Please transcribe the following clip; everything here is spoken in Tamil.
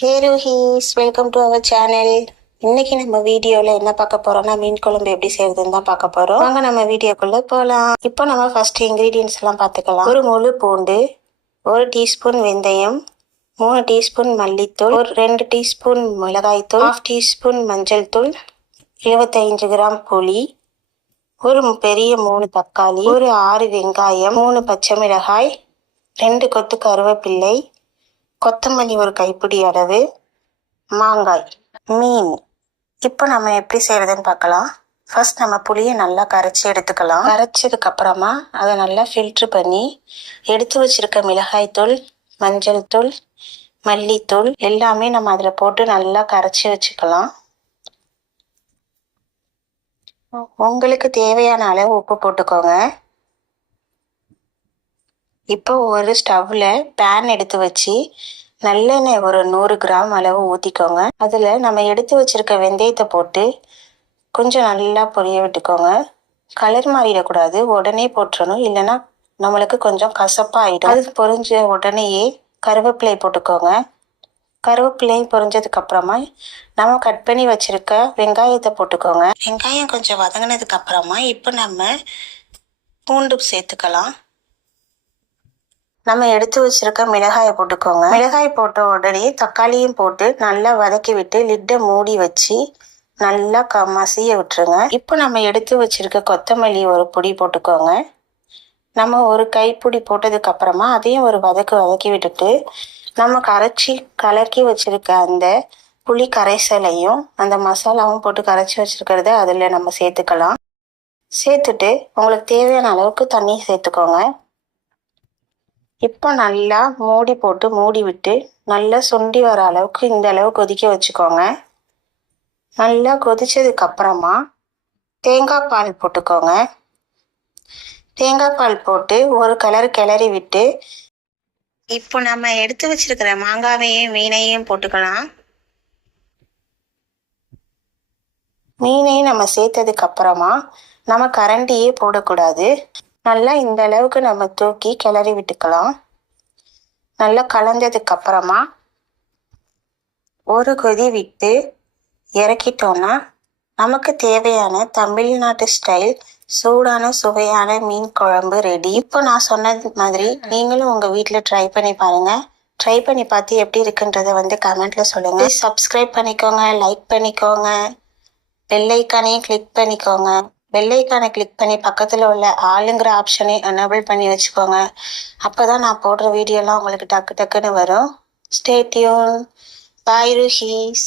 ஹே ருஹீஸ், வெல்கம் டு அவர் சேனல். இன்னைக்கு நம்ம வீடியோல என்ன பார்க்க போறோம்னா மீன் குழம்பு எப்படி செய்யறதுன்னு தான் பார்க்க போறோம். வாங்க நம்ம வீடியோக்குள்ள போலாம். இப்போ நம்ம ஃபர்ஸ்ட் இன்கிரீடியன்ஸ் எல்லாம் பார்த்துக்கலாம். ஒரு முழு பூண்டு, 1 டீஸ்பூன் வெந்தயம், 3 டீஸ்பூன் மல்லித்தூள், ஒரு 2 டீஸ்பூன் மிளகாய்த்தூள், 1/2 டீஸ்பூன் மஞ்சள் தூள், 25 கிராம் புளி, ஒரு பெரிய 3 தக்காளி, ஒரு 6 வெங்காயம், 3 பச்சை மிளகாய், 2 கொத்து கருவேப்பிள்ளை, கொத்தமல்லி ஒரு கைப்பிடி அளவு, மாங்காய், மீன். இப்போ நம்ம எப்படி செய்யறதுன்னு பார்க்கலாம். ஃபர்ஸ்ட் நம்ம புளியை நல்லா கரைச்சி எடுத்துக்கலாம். கரைச்சதுக்கு அப்புறமா அதை நல்லா ஃபில்ட்ரு பண்ணி எடுத்து வச்சிருக்க மிளகாய்த்தூள், மஞ்சள் தூள், மல்லித்தூள் எல்லாமே நம்ம அதில் போட்டு நல்லா கரைச்சி வச்சுக்கலாம். உங்களுக்கு தேவையான அளவு உப்பு போட்டுக்கோங்க. இப்போ ஒரு ஸ்டவ்ல பேன் எடுத்து வச்சு நல்லெண்ணெய் ஒரு 100 கிராம் அளவு ஊற்றிக்கோங்க. அதில் நம்ம எடுத்து வச்சிருக்க வெந்தயத்தை போட்டு கொஞ்சம் நல்லா பொரிய விட்டுக்கோங்க. கலர் மாறிடக்கூடாது, உடனே போட்டுறணும், இல்லைன்னா நம்மளுக்கு கொஞ்சம் கசப்பாக ஆகிடும். அது பொரிஞ்ச உடனேயே கருவேப்பிலை போட்டுக்கோங்க. கருவேப்பிலை பொரிஞ்சதுக்கு அப்புறமா நம்ம கட் பண்ணி வச்சிருக்க வெங்காயத்தை போட்டுக்கோங்க. வெங்காயம் கொஞ்சம் வதங்கினதுக்கு அப்புறமா இப்போ நம்ம பூண்டு சேர்த்துக்கலாம். நம்ம எடுத்து வச்சிருக்க மிளகாயை போட்டுக்கோங்க. மிளகாய் போட்ட உடனே தக்காளியும் போட்டு நல்லா வதக்கி விட்டு லிட்டை மூடி வச்சு நல்லா மசிய விட்டுருங்க. இப்போ நம்ம எடுத்து வச்சிருக்க கொத்தமல்லி ஒரு பொடி போட்டுக்கோங்க. நம்ம ஒரு கைப்பிடி போட்டதுக்கு அப்புறமா அதையும் ஒரு வதக்கி விட்டுட்டு நம்ம கரைச்சி கலக்கி வச்சிருக்க அந்த புளி கரைசலையும் அந்த மசாலாவும் போட்டு கரைச்சி வச்சிருக்கிறத அதில் நம்ம சேர்த்துக்கலாம். சேர்த்துட்டு உங்களுக்கு தேவையான அளவுக்கு தண்ணி சேர்த்துக்கோங்க. இப்போ நல்லா மூடி போட்டு மூடி விட்டு நல்லா சுண்டி வர அளவுக்கு இந்த அளவு கொதிக்க வச்சுக்கோங்க. நல்லா கொதிச்சதுக்கு அப்புறமா தேங்காய் பால் போட்டுக்கோங்க. தேங்காய் பால் போட்டு ஒரு கிளறி விட்டு இப்போ நம்ம எடுத்து வச்சிருக்கிற மாங்காவையும் மீனையும் போட்டுக்கலாம். மீனையும் நம்ம சேர்த்ததுக்கு அப்புறமா நம்ம கரண்டியே போடக்கூடாது. நல்லா இந்த அளவுக்கு நம்ம தூக்கி கிளறி விட்டுக்கலாம். நல்லா கலந்ததுக்கு அப்புறமா ஒரு கொதி விட்டு இறக்கிட்டோம்னா நமக்கு தேவையான தமிழ்நாட்டு ஸ்டைல் சூடான சுவையான மீன் குழம்பு ரெடி. இப்போ நான் சொன்னது மாதிரி நீங்களும் உங்கள் வீட்டில் ட்ரை பண்ணி பாருங்க. ட்ரை பண்ணி பார்த்து எப்படி இருக்குன்றதை கமெண்ட்ல சொல்லுங்க. சப்ஸ்கிரைப் பண்ணிக்கோங்க, லைக் பண்ணிக்கோங்க, பெல் ஐக்கானையும் கிளிக் பண்ணிக்கோங்க. பெல் ஐக்கானை கிளிக் பண்ணி பக்கத்தில் உள்ள ஆளுங்கிற ஆப்ஷனையும் எனேபிள் பண்ணி வச்சுக்கோங்க. அப்போ தான் நான் போடுற வீடியோலாம் உங்களுக்கு டக்குன்னு வரும். Stay tuned. பாய் ருஹீஸ்.